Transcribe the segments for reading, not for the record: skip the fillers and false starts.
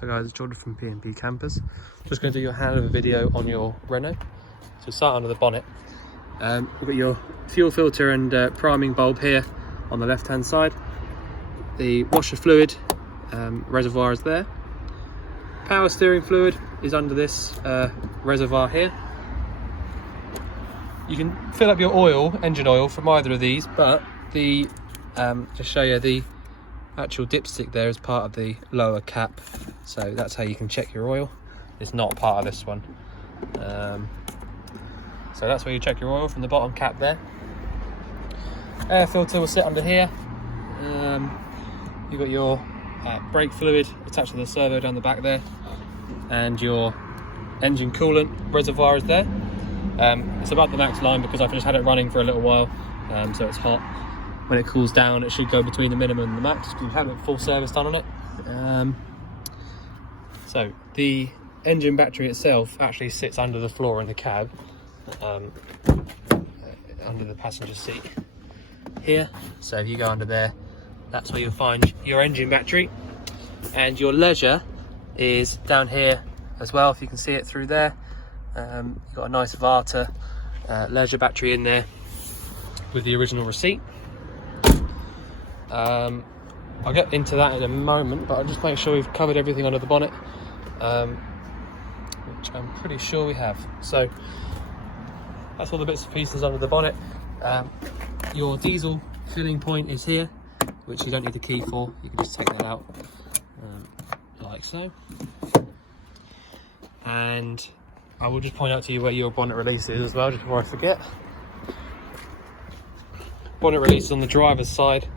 Hi guys, it's Jordan from P&P Campers. Just going to do your handover video on your Renault. So start under the bonnet. We've got your fuel filter and priming bulb here on the left hand side. The washer fluid reservoir is there. Power steering fluid is under this reservoir here. You can fill up your oil, engine oil, from either of these, but the to show you, the actual dipstick there is part of the lower cap, so that's how you can check your oil. It's not part of this one, so that's where you check your oil, from the bottom cap there. Air filter will sit under here. You've got your brake fluid attached to the servo down the back there, and your engine coolant reservoir is there. It's about the max line because I've just had it running for a little while, so it's hot. When it cools down, it should go between the minimum and the max. You have a full service done on it. So the engine battery itself actually sits under the floor in the cab, under the passenger seat here. So if you go under there, that's where you'll find your engine battery. And your leisure is down here as well, if you can see it through there. You've got a nice Varta leisure battery in there with the original receipt. I'll get into that in a moment, but I'll just make sure we've covered everything under the bonnet, which I'm pretty sure we have. So that's all the bits and pieces under the bonnet. Your diesel filling point is here, which you don't need the key for. You can just take that out like so. And I will just point out to you where your bonnet release is as well, just before I forget. Bonnet release is on the driver's side,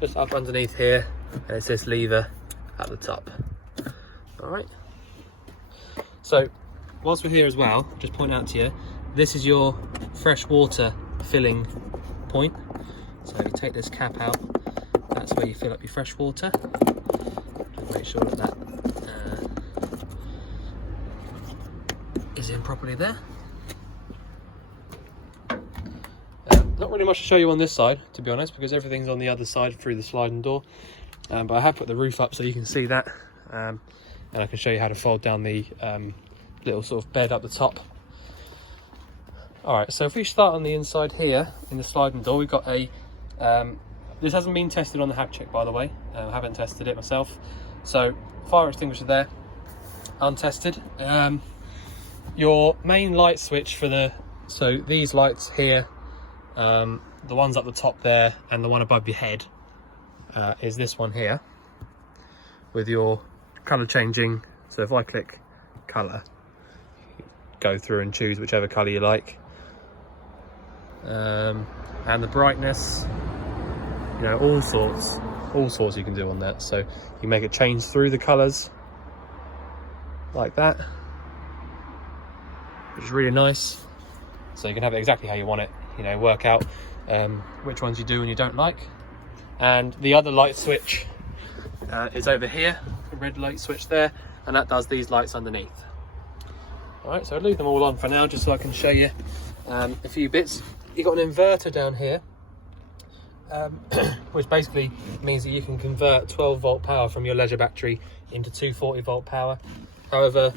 just up underneath here, and it's this lever at the top. All right. So whilst we're here as well, just point out to you, this is your fresh water filling point. So you take this cap out, that's where you fill up your fresh water. Just make sure that is in properly there. Not really much to show you on this side, to be honest, because everything's on the other side through the sliding door. But I have put the roof up so you can see that, and I can show you how to fold down the little sort of bed up the top. All right, so if we start on the inside here in the sliding door, we've got a this hasn't been tested on the hab check, by the way. I haven't tested it myself. So fire extinguisher there, untested. Your main light switch for so these lights here, the ones up the top there and the one above your head, is this one here with your colour changing. So if I click colour, go through and choose whichever colour you like, and the brightness, you know, all sorts you can do on that. So you make it change through the colours like that, which is really nice. So you can have it exactly how you want it, you know, work out which ones you do and you don't like. And the other light switch is over here, the red light switch there, and that does these lights underneath. All right, so I'll leave them all on for now, just so I can show you a few bits. You've got an inverter down here, which basically means that you can convert 12 volt power from your leisure battery into 240 volt power. However,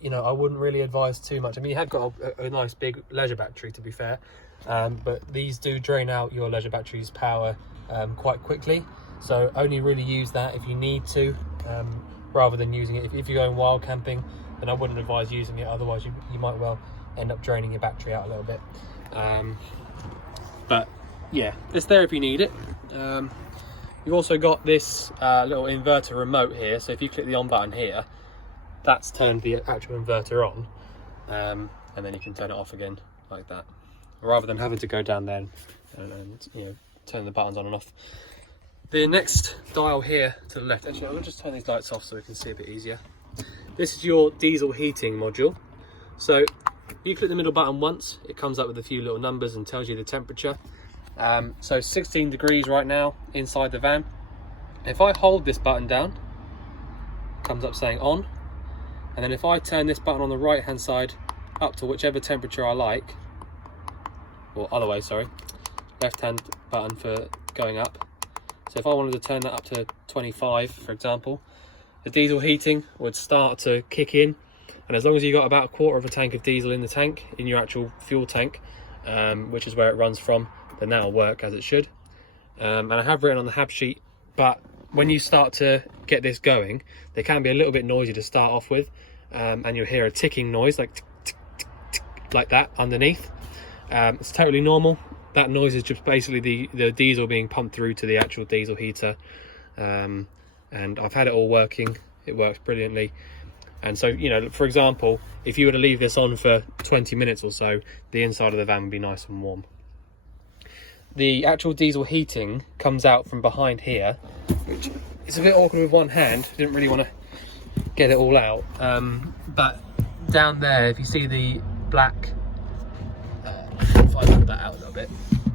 you know, I wouldn't really advise too much. I mean, you have got a nice big leisure battery, to be fair, but these do drain out your leisure battery's power quite quickly. So only really use that if you need to, rather than using it. If you're going wild camping, then I wouldn't advise using it. Otherwise, you might well end up draining your battery out a little bit. But yeah, it's there if you need it. You've also got this little inverter remote here. So if you click the on button here, that's turned the actual inverter on, and then you can turn it off again like that, rather than having to go down there and you know, turn the buttons on and off. The next dial here to the left, actually I'll just turn these lights off so we can see a bit easier. This is your diesel heating module. So you click the middle button once, it comes up with a few little numbers and tells you the temperature. So 16 degrees right now inside the van. If I hold this button down, it comes up saying on. And then if I turn this button on the right hand side up to whichever temperature I like, or other way, sorry, left hand button for going up. So if I wanted to turn that up to 25, for example, the diesel heating would start to kick in. And as long as you got about 1/4 of a tank of diesel in the tank, in your actual fuel tank, which is where it runs from, then that'll work as it should. And I have written on the hab sheet, but when you start to get this going, they can be a little bit noisy to start off with, and you'll hear a ticking noise like tick, tick, tick, tick, like that underneath. It's totally normal. That noise is just basically the diesel being pumped through to the actual diesel heater, and I've had it all working. It works brilliantly. And so, you know, for example, if you were to leave this on for 20 minutes or so, the inside of the van would be nice and warm. The actual diesel heating comes out from behind here, which is a bit awkward with one hand. Didn't really want to get it all out. But down there, if you see the black, if I move that out a little bit,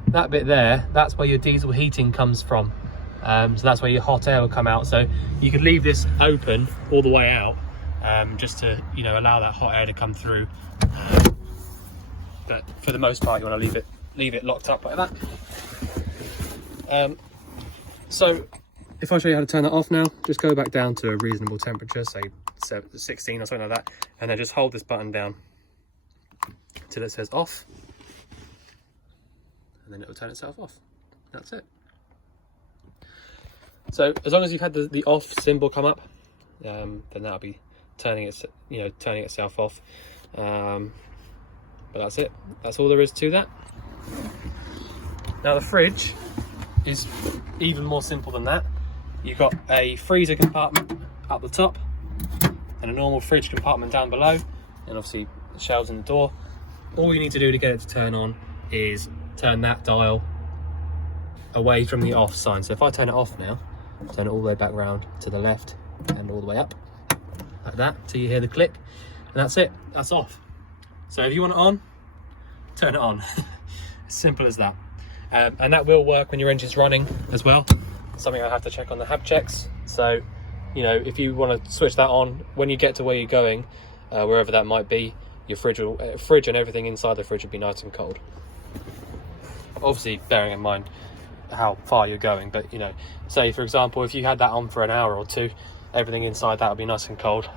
that bit there, that's where your diesel heating comes from. So that's where your hot air will come out. So you could leave this open all the way out, just to, you know, allow that hot air to come through. But for the most part, you want to leave it locked up like that. So if I show you how to turn that off now, just go back down to a reasonable temperature, say 16 or something like that, and then just hold this button down till it says off, and then it will turn itself off. That's it. So as long as you've had the off symbol come up, then that'll be turning itself off. But that's it. That's all there is to that. Now the fridge is even more simple than that. You've got a freezer compartment up the top and a normal fridge compartment down below, and obviously the shelves in the door. All you need to do to get it to turn on is turn that dial away from the off sign. So if I turn it off now, turn it all the way back round to the left and all the way up like that till you hear the click, and that's it. That's off. So if you want it on, turn it on. Simple as that. And that will work when your engine's running as well. Something I have to check on the hab checks. So, you know, if you want to switch that on when you get to where you're going, wherever that might be, your fridge and everything inside the fridge would be nice and cold. Obviously, bearing in mind how far you're going, but you know, say for example, if you had that on for an hour or two, everything inside that would be nice and cold.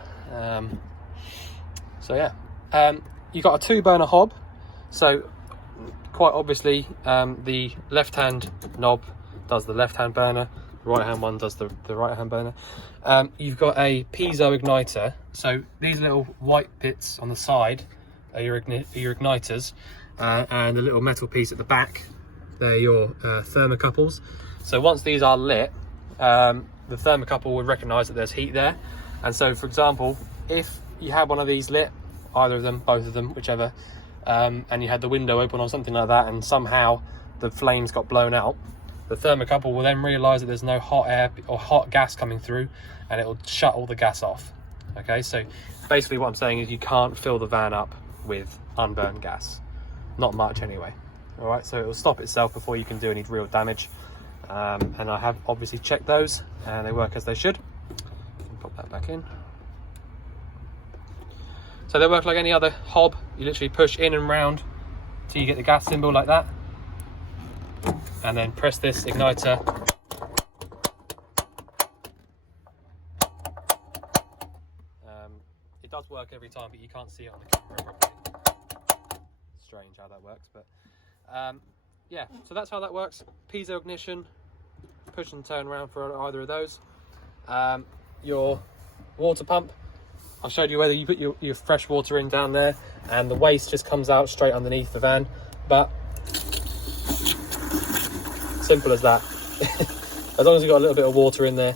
So yeah, you got a 2-burner hob. So quite obviously, the left-hand knob does the left-hand burner, the right-hand one does the right-hand burner. You've got a Piezo Ignitor, so these little white bits on the side are your igniters, and the little metal piece at the back, they're your thermocouples. So once these are lit, the thermocouple would recognise that there's heat there, and so for example, if you had one of these lit, either of them, both of them, whichever, and you had the window open or something like that, and somehow the flames got blown out, the thermocouple will then realise that there's no hot air or hot gas coming through, and it will shut all the gas off. Okay, so basically what I'm saying is you can't fill the van up with unburned gas, not much anyway. All right, so it will stop itself before you can do any real damage, and I have obviously checked those and they work as they should. Pop that back in. So they work like any other hob. You literally push in and round till you get the gas symbol like that, and then press this igniter. It does work every time, but you can't see it on the camera properly. Strange how that works, but yeah, so that's how that works. Piezo ignition, push and turn around for either of those. Your water pump, I showed you whether you put your fresh water in down there, and the waste just comes out straight underneath the van, but simple as that. As long as you've got a little bit of water in there,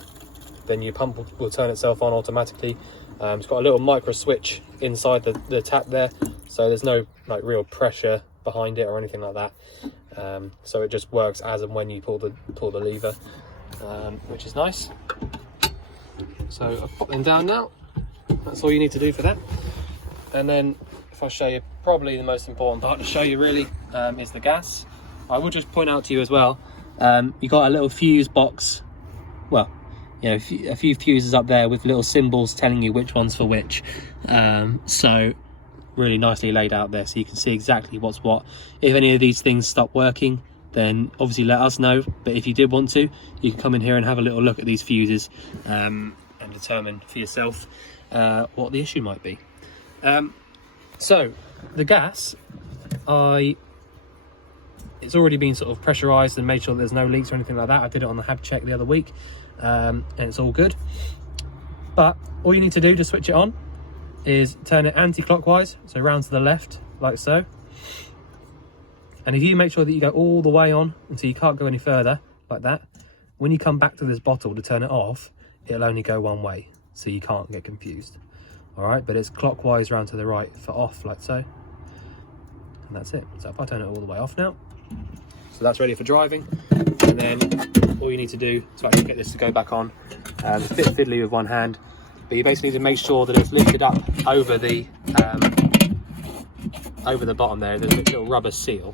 then your pump will turn itself on automatically. It's got a little micro switch inside the tap there, so there's no like real pressure behind it or anything like that. So it just works as and when you pull the lever, which is nice. So I'll pop them down now. That's all you need to do for that. And then if I show you, probably the most important part to show you really is the gas. I will just point out to you as well, you got a little fuse box, well, you know, a few fuses up there with little symbols telling you which one's for which. So really nicely laid out there, so you can see exactly what's what. If any of these things stop working, then obviously let us know. But if you did want to, you can come in here and have a little look at these fuses and determine for yourself what the issue might be. So the gas, it's already been sort of pressurized and made sure there's no leaks or anything like that. I did it on the hab check the other week, and it's all good. But all you need to do to switch it on is turn it anti-clockwise, so round to the left, like so. And if you make sure that you go all the way on until you can't go any further, like that, when you come back to this bottle to turn it off, it'll only go one way, so you can't get confused. All right, but it's clockwise round to the right for off, like so. And that's it. So if I turn it all the way off now, so that's ready for driving. And then all you need to do to actually get this to go back on, it's a bit fiddly with one hand, but you basically need to make sure that it's lifted up over the bottom there. There's a little rubber seal,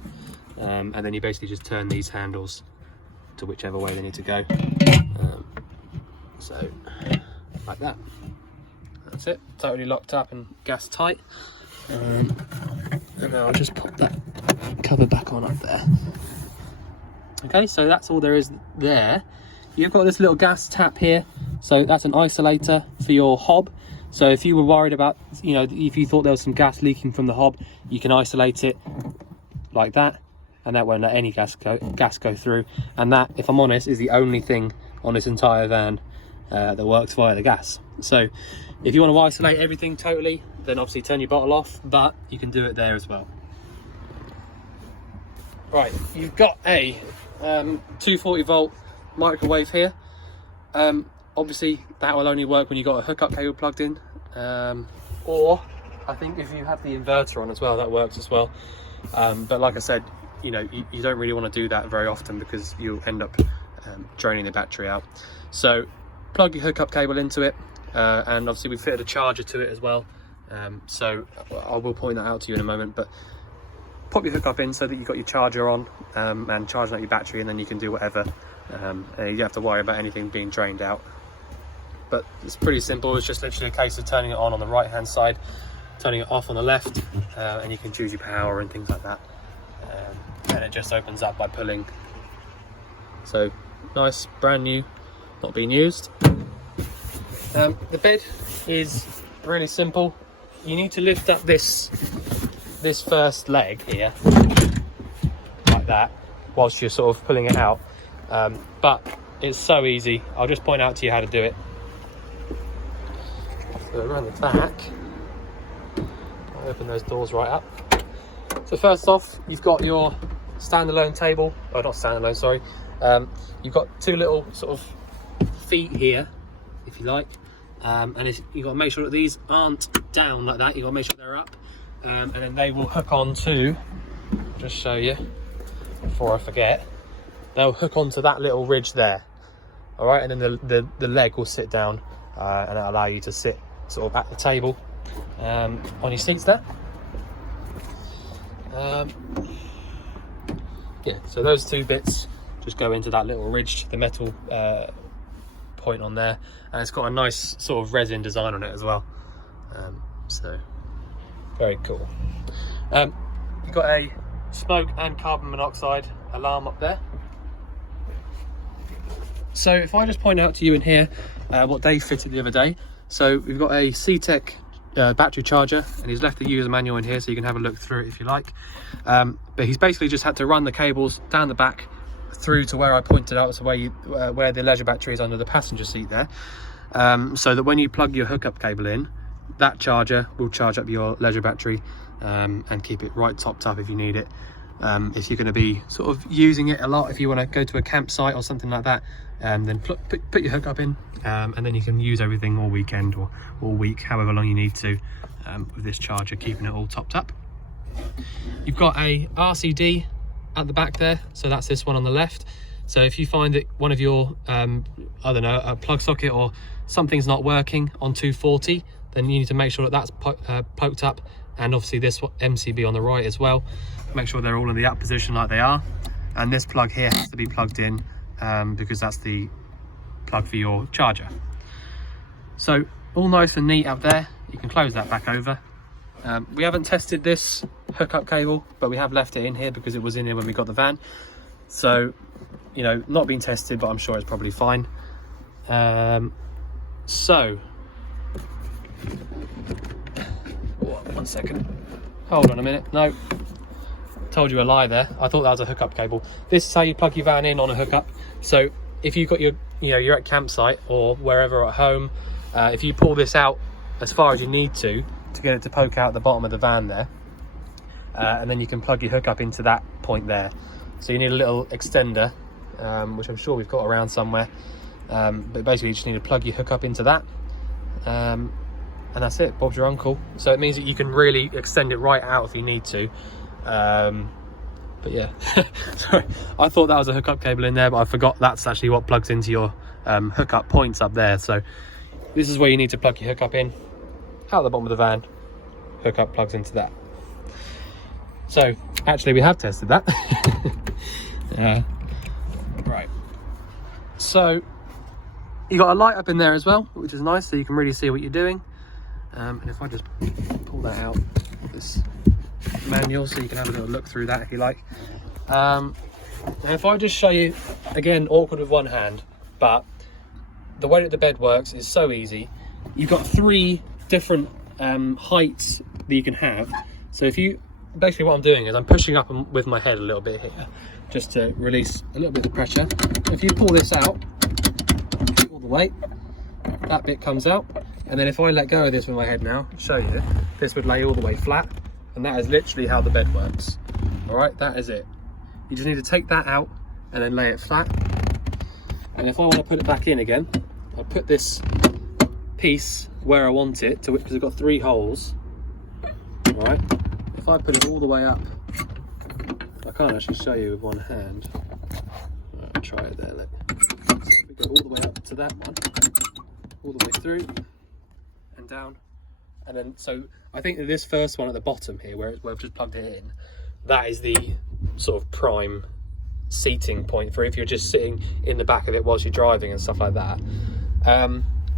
and then you basically just turn these handles to whichever way they need to go. So like that. That's it, totally locked up and gas tight. And now I'll just pop that cover back on up there. Okay, so that's all there is there. You've got this little gas tap here, so that's an isolator for your hob. So if you were worried about, you know, if you thought there was some gas leaking from the hob, you can isolate it like that, and that won't let any gas go through. And that, if I'm honest, is the only thing on this entire van that works via the gas. So if you want to isolate everything totally, then obviously turn your bottle off, but you can do it there as well. Right, you've got a 240 volt microwave here. Obviously that will only work when you've got a hookup cable plugged in, or I think if you have the inverter on as well, that works as well. But like I said, you know, you don't really want to do that very often because you'll end up draining the battery out. So plug your hookup cable into it, and obviously we fitted a charger to it as well. So I will point that out to you in a moment, but pop your hookup in so that you've got your charger on, and charging up your battery, and then you can do whatever. You don't have to worry about anything being drained out. But it's pretty simple. It's just literally a case of turning it on the right hand side, turning it off on the left, and you can choose your power and things like that. And it just opens up by pulling. So nice, brand new, not being used. The bed is really simple. You need to lift up this first leg here, like that, whilst you're sort of pulling it out. But it's so easy. I'll just point out to you how to do it. So around the back, I'll open those doors right up. So first off, you've got your standalone table, oh not standalone, sorry. You've got two little sort of feet here, if you like, and you've got to make sure that these aren't down like that. You've got to make sure they're up, and then they will hook on to, just show you before I forget, they'll hook onto that little ridge there. All right, and then the leg will sit down, and it'll allow you to sit sort of at the table on your seats there. Yeah, so those two bits just go into that little ridge, the metal point on there, and it's got a nice sort of resin design on it as well. So very cool. You've got a smoke and carbon monoxide alarm up there. So if I just point out to you in here what Dave fitted the other day. So we've got a C-Tech battery charger, and he's left the user manual in here so you can have a look through it if you like. But he's basically just had to run the cables down the back through to where I pointed out, so where the leisure battery is under the passenger seat there, so that when you plug your hookup cable in, that charger will charge up your leisure battery and keep it right topped up if you need it. If you're going to be sort of using it a lot, if you want to go to a campsite or something like that, then put your hookup in, and then you can use everything all weekend or all week, however long you need to, with this charger, keeping it all topped up. You've got a RCD at the back there, so that's this one on the left. So if you find that one of your I don't know, a plug socket or something's not working on 240, then you need to make sure that that's poked up, and obviously this MCB on the right as well. Make sure they're all in the up position like they are, and this plug here has to be plugged in because that's the plug for your charger. So all nice and neat up there. You can close that back over. We haven't tested this hookup cable, but we have left it in here because it was in here when we got the van. So, you know, not been tested, but I'm sure it's probably fine. So, one second, hold on a minute. No, told you a lie there. I thought that was a hookup cable. This is how you plug your van in on a hookup. So if you've got your, you know, you're at campsite or wherever at home, if you pull this out as far as you need to get it to poke out the bottom of the van there, and then you can plug your hookup into that point there. So you need a little extender, which I'm sure we've got around somewhere, but basically you just need to plug your hookup into that, and that's it. Bob's your uncle. So it means that you can really extend it right out if you need to. But yeah, sorry, I thought that was a hookup cable in there, but I forgot that's actually what plugs into your hookup points up there. So this is where you need to plug your hookup in, out the bottom of the van. Hookup plugs into that. So actually we have tested that. Right, so you got a light up in there as well, which is nice, so you can really see what you're doing. And if I just pull that out, this manual, so you can have a little look through that if you like. And if I just show you, again, awkward with one hand, but the way that the bed works is so easy. You've got 3 different heights that you can have. So if you, basically what I'm doing is I'm pushing up with my head a little bit here, just to release a little bit of pressure. If you pull this out all the way, that bit comes out. And then if I let go of this with my head now, show you, this would lay all the way flat. And that is literally how the bed works. All right, that is it. You just need to take that out and then lay it flat. And if I want to put it back in again, I'll put this piece where I want it to, because I've got 3 holes. All right, if I put it all the way up, I can't actually show you with one hand. I'll try it there, look. So if we go all the way up to that one, all the way through and down. And then, so I think that this first one at the bottom here, where I've just plugged it in, that is the sort of prime seating point for if you're just sitting in the back of it whilst you're driving and stuff like that.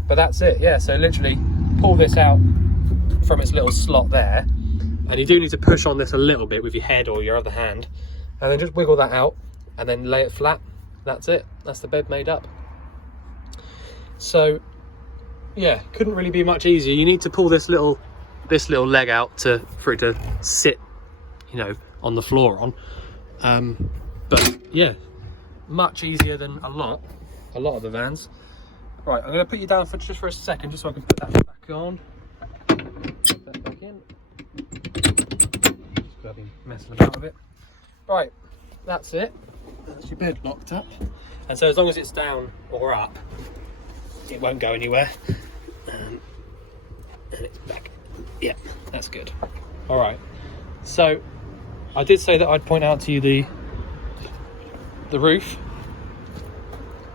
But that's it, yeah. So literally pull this out from its little slot there, and you do need to push on this a little bit with your head or your other hand, and then just wiggle that out and then lay it flat. That's it. That's the bed made up. So yeah, couldn't really be much easier. You need to pull this little leg out for it to sit, you know, on the floor on. But yeah, much easier than a lot of the vans. Right, I'm going to put you down for just for a second, just so I can put that back on. Put that back in. Just I've been messing about with it. Right, that's it. That's your bed locked up. And so as long as it's down or up, it won't go anywhere. And it's back. Yeah, that's good. All right. So I did say that I'd point out to you the roof.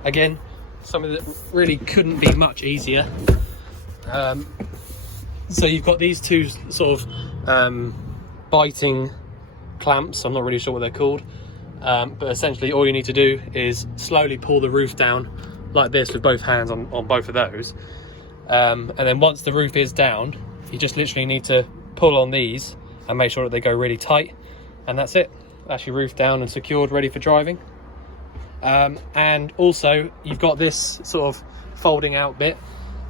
Again, something that really couldn't be much easier. So you've got these 2 sort of biting clamps. I'm not really sure what they're called. But essentially all you need to do is slowly pull the roof down like this with both hands on both of those. And then once the roof is down, you just literally need to pull on these and make sure that they go really tight. And that's it. That's your roof down and secured, ready for driving. And also you've got this sort of folding out bit.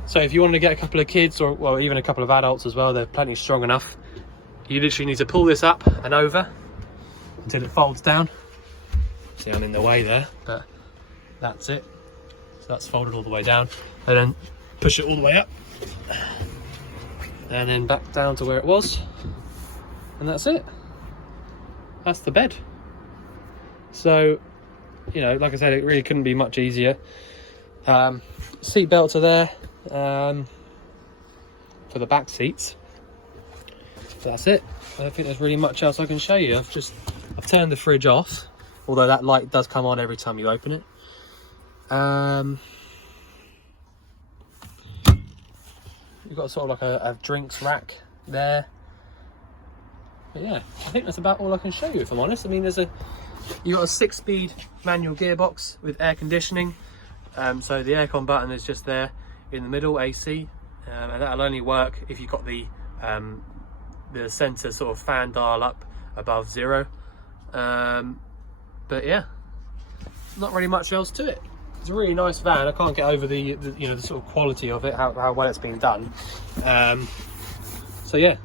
So if you want to get a couple of kids, or well, even a couple of adults as well, they're plenty strong enough. You literally need to pull this up and over until it folds down. See, I'm in the way there, but that's it. So that's folded all the way down, and then push it all the way up, and then back down to where it was, and that's it. That's the bed. So, you know, like I said, it really couldn't be much easier. Seat belts are there for the back seats. So that's it. I don't think there's really much else I can show you. I've turned the fridge off, although that light does come on every time you open it. You've got sort of like a drinks rack there. But yeah, I think that's about all I can show you, if I'm honest. I mean, you've got a 6-speed manual gearbox with air conditioning. So the aircon button is just there in the middle, AC, and that'll only work if you've got the center sort of fan dial up above 0. But yeah, not really much else to it. It's a really nice van. I can't get over the you know, the sort of quality of it, how well it's been done. So yeah.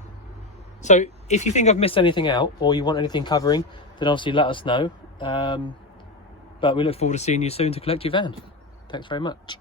So if you think I've missed anything out, or you want anything covering, then obviously let us know. But we look forward to seeing you soon to collect your van. Thanks very much.